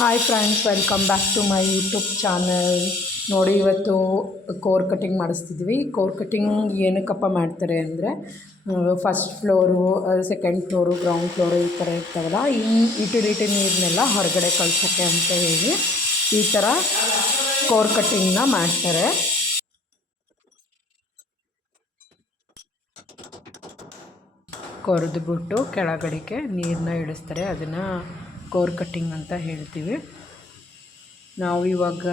Hi friends, welcome back to my YouTube channel. ನೋಡಿ, ಇವತ್ತು core cutting ಮಾಡಿಸ್ತಿದ್ವಿ. Core cutting ಏನಕ್ಕಪ್ಪ ಮಾಡ್ತಾರೆ ಅಂದರೆ, first floor, second floor, ground floor ಈ ಥರ ಇರ್ತಾವಲ್ಲ, ಈ ಯುಟಿಲಿಟಿ ನೀರನ್ನೆಲ್ಲ ಹೊರಗಡೆ ಕಳ್ಸೋಕ್ಕೆ ಅಂತ ಹೇಳಿ ಈ ಥರ ಕೋರ್ ಕಟಿಂಗ್ನ ಮಾಡ್ತಾರೆ. ಕೊರೆದ್ಬಿಟ್ಟು ಕೆಳಗಡೆಗೆ ನೀರನ್ನ ಇಳಿಸ್ತಾರೆ. ಅದನ್ನು ಕೋರ್ ಕಟ್ಟಿಂಗ್ ಅಂತ ಹೇಳ್ತೀವಿ. ನಾವು ಇವಾಗ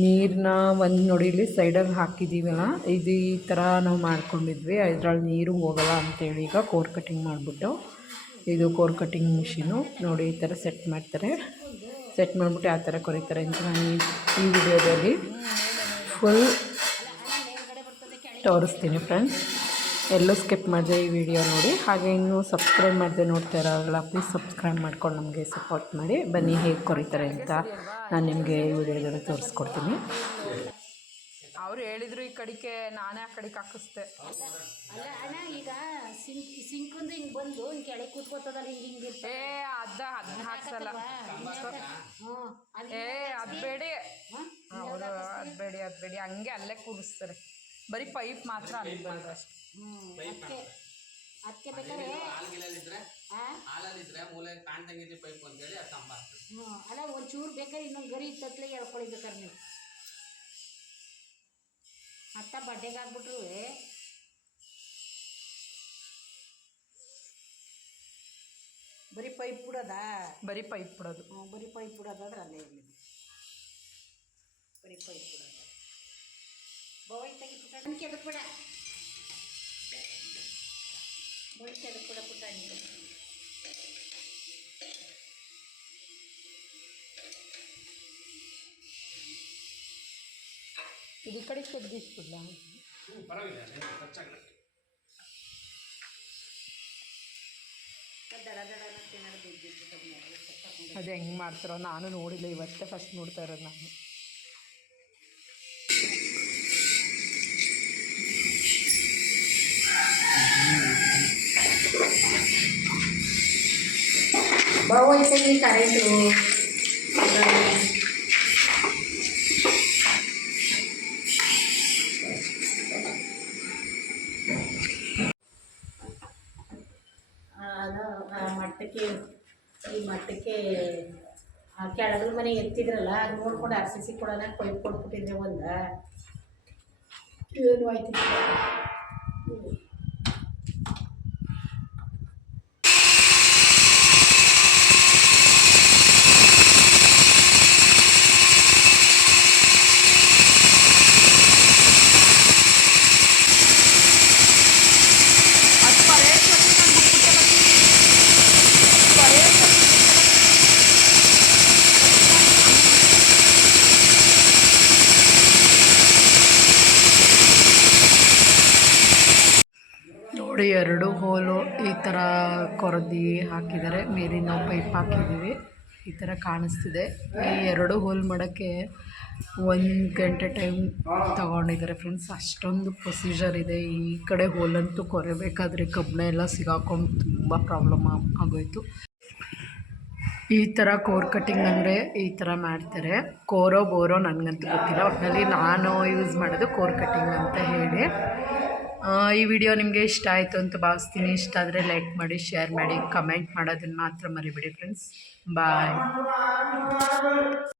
ನೀರನ್ನ ನೋಡಿ ಇಲ್ಲಿ ಸೈಡಲ್ಲಿ ಹಾಕಿದ್ದೀವಲ್ಲ, ಇದು ಈ ಥರ ನಾವು ಮಾಡ್ಕೊಂಡಿದ್ವಿ. ಇದರಲ್ಲಿ ನೀರು ಹೋಗಲ್ಲ ಅಂತೇಳಿ ಈಗ ಕೋರ್ ಕಟ್ಟಿಂಗ್ ಮಾಡಿಬಿಟ್ಟು, ಇದು ಕೋರ್ ಕಟ್ಟಿಂಗ್ ಮಿಷಿನು ನೋಡಿ ಈ ಥರ ಸೆಟ್ ಮಾಡ್ತಾರೆ. ಸೆಟ್ ಮಾಡಿಬಿಟ್ಟು ಯಾವ ಥರ ಕೊರಿತಾರೆ ಅಂತ ನಾನು ಈ ವಿಡಿಯೋದಲ್ಲಿ ಫುಲ್ ತೋರಿಸ್ತೀನಿ ಫ್ರೆಂಡ್ಸ್. ಎಲ್ಲೂ ಸ್ಕಿಪ್ ಮಾಡಿದೆ ಈ ವಿಡಿಯೋ ನೋಡಿ. ಹಾಗೆ ಇನ್ನೂ ಸಬ್ಸ್ಕ್ರೈಬ್ ಮಾಡಿದೆ ನೋಡ್ತಾ ಇರೋಲ್ಲ, ಪ್ಲೀಸ್ ಸಬ್ಸ್ಕ್ರೈಬ್ ಮಾಡ್ಕೊಂಡು ನಮಗೆ ಸಪೋರ್ಟ್ ಮಾಡಿ. ಬನ್ನಿ ಹೇಗೆ ಕೊರಿತಾರೆ ಅಂತ ನಾನು ನಿಮಗೆ ಈ ವಿಡಿಯೋದಲ್ಲಿ ತೋರಿಸ್ಕೊಡ್ತೀನಿ. ಅವರು ಹೇಳಿದ್ರು ಈ ಕಡೆಗೆ, ನಾನೇ ಆ ಕಡೆಗೆ ಹಾಕಿಸ್ದೆ. ಅಲ್ಲ ಅಣ್ಣ, ಈಗ ಸಿಂಕಿಂದ ಹಿಂಗೆ ಬಂದು ಹಿಂಗೆ ಕೆಳಗೆ ಕೂತ್ಕೋತದಲ್ಲ, ಹಿಂಗೆ ಅದನ್ನ ಹಾಕ್ಸಲ್ಲ. ಅದು ಬೇಡಿ, ಅವರು ಅದು ಬೇಡಿ ಹಂಗೆ ಅಲ್ಲೇ ಕೂರಿಸ್ತಾರೆ. ಬರೀ ಪೈಪ್ ಮಾತ್ರ ಅಲ್ಲಿ ಬರೋದು ಅಷ್ಟೇ. ಅದಕ್ಕೆ ಬೇಕಾದ್ರೆ ಅಲ್ಲ ಒಂಚೂರು ಬೇಕಾದ್ರೆ ಇನ್ನೊಂದು ಗರಿ ತತ್ಲೆ ಹೇಳ್ಕೊಳ್ಳಿ ಬೇಕಾದ್ರೆ ನೀವು. ಅತ್ತ ಬಡ್ಡೆಗೆ ಹಾಕ್ಬಿಟ್ರು ಬರೀ ಪೈಪ್ ಬಿಡೋದಾ? ಬರೀ ಪೈಪ್ ಬಿಡೋದು. ಬರೀ ಪೈಪ್ ಬಿಡೋದಾದ್ರೆ ಅಲ್ಲೇ ಇರಲಿ. ಬರೀ ಪೈಪ್ ಬಿಡೋದು ಬೋಯ್ ತೆಗಿಬಿಟ್ಟ ಅದಕ್ಕೆ ಅದಕ್ಕೆ ಬಿಡ ಬೋಯ್ಕೆ ಅದಕ್ಕೆ ಬಿಡ ಪುಟ್ಟ ನೀವು. ಇದು ಈ ಕಡೆ ತೆಗ್ದಿಟ್ಬಿಡ್ಲ? ಅದು ಹೆಂಗೆ ಮಾಡ್ತಾರೋ ನಾನು ನೋಡಿಲ್ಲ, ಇವತ್ತೇ ಫಸ್ಟ್ ನೋಡ್ತಾ ಇರೋದು ನಾನು. ಹೋಯ್ತಂಗಿ ಕರೆಂಟು ಮಟ್ಟಕ್ಕೆ, ಈ ಮಟ್ಟಕ್ಕೆ ಕೆಳಗಲ ಮನೆ ಎತ್ತಿದ್ರಲ್ಲ, ಅದು ನೋಡ್ಕೊಂಡು RCC ಕೊಡೋಣ ಪೈಪ್ ಕೊಟ್ಬಿಟ್ಟಿದ್ರೆ ಒಂದು ಏನು ಆಯ್ತು. ನೋಡಿ, ಎರಡು ಹೋಲು ಈ ಥರ ಕೊರೆದು ಹಾಕಿದ್ದಾರೆ. ಮೇಲಿನ ನಾವು ಪೈಪ್ ಹಾಕಿದ್ದೀವಿ. ಈ ಥರ ಕಾಣಿಸ್ತಿದೆ. ಈ ಎರಡು ಹೋಲ್ ಮಾಡೋಕ್ಕೆ 1 ಗಂಟೆ ಟೈಮ್ ತಗೊಂಡಿದ್ದಾರೆ ಫ್ರೆಂಡ್ಸ್. ಅಷ್ಟೊಂದು ಪ್ರೊಸೀಜರ್ ಇದೆ. ಈ ಕಡೆ ಹೋಲಂತೂ ಕೊರೆಬೇಕಾದ್ರೆ ಕಬ್ಬಣ ಎಲ್ಲ ಸಿಗಾಕೊಂಡು ತುಂಬ ಪ್ರಾಬ್ಲಮ್ ಆಗೋಯಿತು. ಈ ಥರ ಕೋರ್ ಕಟ್ಟಿಂಗ್ ಅಂದರೆ ಈ ಥರ ಮಾಡ್ತಾರೆ. ಕೋರೋ ಬೋರೋ ನನಗಂತೂ ಗೊತ್ತಿಲ್ಲ, ಒಟ್ಟಿನಲ್ಲಿ ನಾನು ಯೂಸ್ ಮಾಡೋದು ಕೋರ್ ಕಟ್ಟಿಂಗ್ ಅಂತ ಹೇಳಿ. ಈ ವಿಡಿಯೋ ನಿಮಗೆ ಇಷ್ಟ ಆಯಿತು ಅಂತ ಭಾವಿಸ್ತೀನಿ. ಇಷ್ಟ ಆದರೆ ಲೈಕ್ ಮಾಡಿ, ಶೇರ್ ಮಾಡಿ, ಕಮೆಂಟ್ ಮಾಡೋದನ್ನು ಮಾತ್ರ ಮರಿಬೇಡಿ ಫ್ರೆಂಡ್ಸ್. ಬಾಯ್.